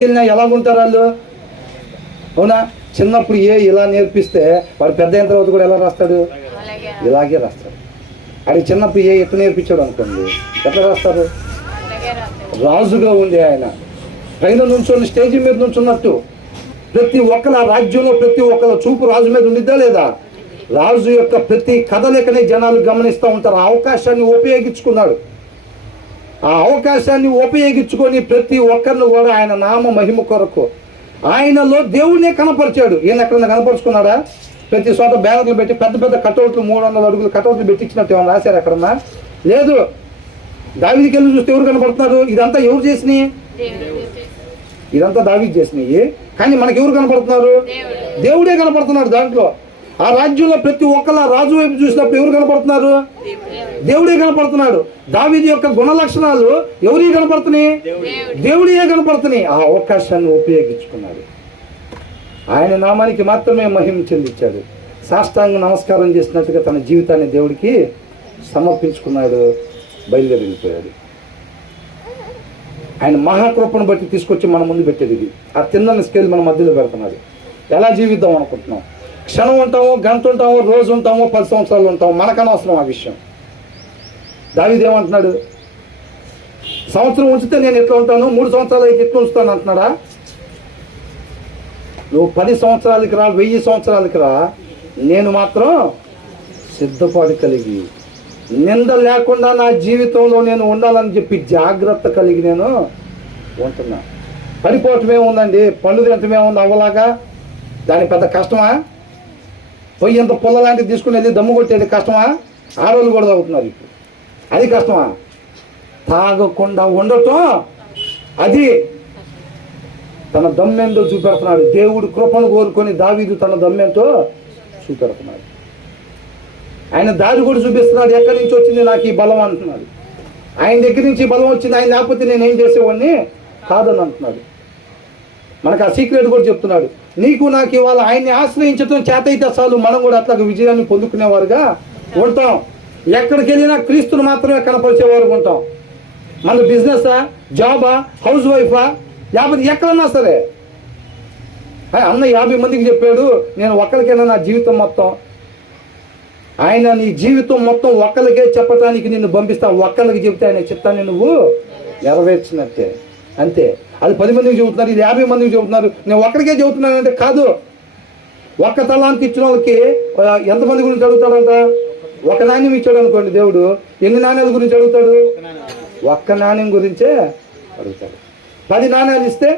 వెళ్ళినా ఎలాగుంటారు వాళ్ళు? అవునా? చిన్నప్పుడు ఇలా నేర్పిస్తే వాడు పెద్ద అయిన తర్వాత కూడా ఎలా రాస్తాడు? ఇలాగే రాస్తాడు. అది చిన్నప్పుడు ఎట్లా నేర్పించాడు అనుకోండి, ఎట్లా రాస్తారు? రాజుగా ఉంది ఆయన, పైన నుంచొని స్టేజీ మీద నుంచున్నట్టు ప్రతి ఒక్కరు ఆ రాజ్యంలో ప్రతి ఒక్కరు చూపు రాజు మీద ఉండిద్దా లేదా? రాజు యొక్క ప్రతి కదలికని జనాలు గమనిస్తూ ఉంటారు. ఆ అవకాశాన్ని ఉపయోగించుకున్నాడు. ఆ అవకాశాన్ని ఉపయోగించుకొని ప్రతి ఒక్కరిని కూడా ఆయన నామ మహిమ కొరకు ఆయనలో దేవుడినే కనపరిచాడు. ఈయన ఎక్కడన్నా కనపరుచుకున్నాడా? ప్రతి చోట బ్యానర్లు పెట్టి పెద్ద పెద్ద కటౌట్లు 300 అడుగులు కటౌట్లు పెట్టించినట్టు ఏమన్నా రాశారు ఎక్కడన్నా? లేదు. దావీదుకి వెళ్ళి చూస్తే ఎవరు కనపడుతున్నారు? ఇదంతా ఎవరు చేసినాయి? ఇదంతా దావీదు చేసినాయి. కానీ మనకి ఎవరు కనపడుతున్నారు? దేవుడే కనపడుతున్నాడు. దాంట్లో ఆ రాజ్యంలో ప్రతి ఒక్కరు రాజు వైపు చూసినప్పుడు ఎవరు కనపడుతున్నారు? దేవుడే కనపడుతున్నాడు. దావీదు యొక్క గుణ లక్షణాలు ఎవరికి కనపడుతున్నాయి? దేవుడియే కనపడుతున్నాయి. ఆ అవకాశాన్ని ఉపయోగించుకున్నాడు. ఆయన నామానికి మాత్రమే మహిమ చెందించాడు. సాష్టాంగ నమస్కారం చేసినట్టుగా తన జీవితాన్ని దేవుడికి సమర్పించుకున్నాడు. బయలుదేరి వెళ్ళిపోయాడు. ఆయన మహాకృపను బట్టి తీసుకొచ్చి మన ముందు పెట్టేది ఇది. ఆ తిన్నని స్కేల్ మన మధ్యలో పెడుతున్నాడు. ఎలా జీవిద్దాం అనుకుంటున్నాం? క్షణం ఉంటామో, గంట ఉంటామో, రోజు ఉంటామో, 10 సంవత్సరాలు ఉంటామో, మనకనవసరం ఆ విషయం. దావీదు ఏమంటున్నాడు? సంవత్సరం ఉంచితే నేను ఎట్లా ఉంటాను, 3 సంవత్సరాలు అయితే ఎట్లా ఉంచుతాను అంటున్నాడా? నువ్వు 10 సంవత్సరాలకి రా, 1000 సంవత్సరాలకి రా, నేను మాత్రం సిద్ధపాటు కలిగి నింద లేకుండా నా జీవితంలో నేను ఉండాలని చెప్పి జాగ్రత్త కలిగి నేను ఉంటున్నా. పడిపోవటమే ఉందండి, పళ్ళు తినటమే ఉంది అవ్వలాగా. దాని పెద్ద కష్టమా? పొయ్యి ఎంత పుల్ల లాంటివి తీసుకుని వెళ్ళి దమ్ము కొట్టేది కష్టమా? ఆడవాళ్ళు కూడా తాగుతున్నారు ఇప్పుడు. అది కష్టమా? తాగకుండా ఉండటం అది తన దమ్మెంతో చూపెడుతున్నాడు. దేవుడు కృపను కోరుకొని దావీదు తన దమ్మెంతో చూపెడుతున్నాడు. ఆయన దారి కూడా చూపిస్తున్నాడు. ఎక్కడి నుంచి వచ్చింది నాకు ఈ బలం అంటున్నాడు. ఆయన దగ్గర నుంచి బలం వచ్చింది. ఆయన లేకపోతే నేను ఏం చేసేవాడిని కాదని అంటున్నాడు. మనకు ఆ సీక్రెట్ కూడా చెప్తున్నాడు. నీకు నాకు ఇవాళ ఆయన్ని ఆశ్రయించడం చేతైతే చాలు, మనం కూడా అట్లా విజయాన్ని పొందుకునేవారుగా ఉంటాం. ఎక్కడికి వెళ్ళినా క్రీస్తుని మాత్రమే కనపరిచేవారు ఉంటాం. మన బిజినెసా, జాబా, హౌస్ వైఫా, లేకపోతే ఎక్కడన్నా సరే. అన్న 50 మందికి చెప్పాడు, నేను ఒక్కరికైనా నా జీవితం మొత్తం. ఆయన నీ జీవితం మొత్తం ఒక్కరికే చెప్పటానికి నిన్ను పంపిస్తా. ఒక్కరికి చెబితే ఆయన చిత్తాన్ని నువ్వు నెరవేర్చినట్టే. అంతే. అది 10 మందికి చెబుతున్నారు, ఇది 50 మందికి చెబుతున్నారు. నేను ఒక్కడికే చెబుతున్నానంటే కాదు. ఒక్క తలాంతి ఇచ్చిన వాళ్ళకి ఎంతమంది గురించి అడుగుతాడంట? ఒక నాణ్యం ఇచ్చాడు అనుకోండి దేవుడు, ఎన్ని నాణ్యాల గురించి అడుగుతాడు? ఒక్క నాణ్యం గురించే అడుగుతాడు. 10 నాణ్యాలు ఇస్తే